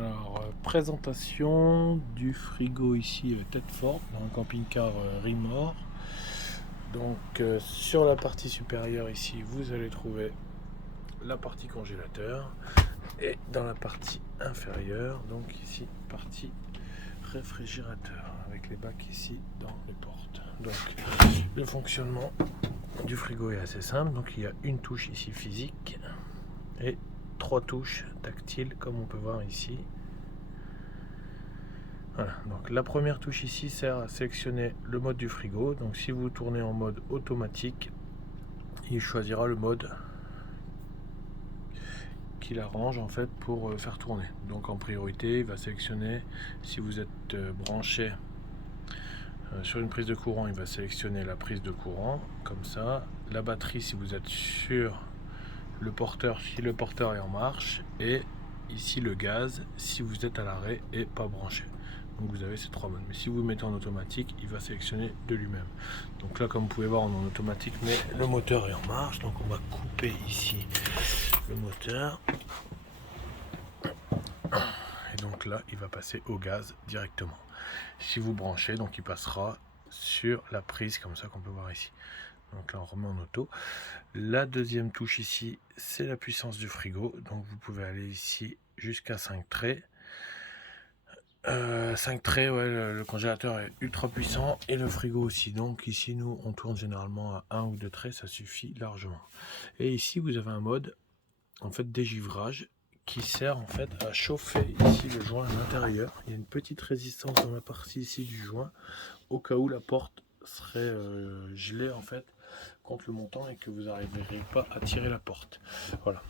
Alors, présentation du frigo ici tête forte dans le camping-car Rimor. Donc sur la partie supérieure ici vous allez trouver la partie congélateur et dans la partie inférieure, donc ici partie réfrigérateur avec les bacs ici dans les portes. Donc le fonctionnement du frigo est assez simple, donc il y a une touche ici physique et 3 touches tactiles comme on peut voir ici. Voilà, donc la première touche ici sert à sélectionner le mode du frigo. Donc si vous tournez en mode automatique, il choisira le mode qu'il arrange en fait pour faire tourner. Donc en priorité, il va sélectionner, si vous êtes branché sur une prise de courant, il va sélectionner la prise de courant comme ça. La batterie si vous êtes sur le porteur, si le porteur est en marche, et ici le gaz si vous êtes à l'arrêt et pas branché. Donc vous avez ces trois modes. Mais si vous le mettez en automatique, il va sélectionner de lui-même. Donc là, comme vous pouvez voir, on est en automatique, mais le moteur est en marche. Donc on va couper ici le moteur. Et donc là, il va passer au gaz directement. Si vous branchez, donc il passera sur la prise comme ça qu'on peut voir ici. Donc là, on remet en auto. La deuxième touche ici, c'est la puissance du frigo. Donc vous pouvez aller ici jusqu'à 5 traits. 5 traits, ouais, le congélateur est ultra puissant et le frigo aussi. Donc ici, nous, on tourne généralement à 1 ou 2 traits, ça suffit largement. Et ici, vous avez un mode en fait dégivrage qui sert en fait à chauffer ici le joint à l'intérieur. Il y a une petite résistance dans la partie ici du joint au cas où la porte serait gelée en fait contre le montant et que vous n'arriveriez pas à tirer la porte. Voilà.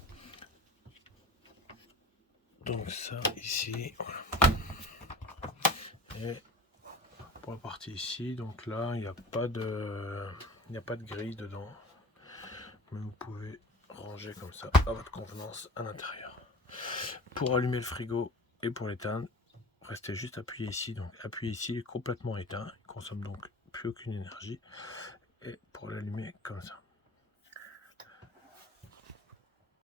Donc ça ici, voilà. Et pour la partie ici, donc là il n'y a pas de grille dedans, mais vous pouvez ranger comme ça à votre convenance à l'intérieur. Pour allumer le frigo et pour l'éteindre, restez juste appuyé ici. Donc appuyez ici, il est complètement éteint, il consomme donc plus aucune énergie. Et pour l'allumer comme ça.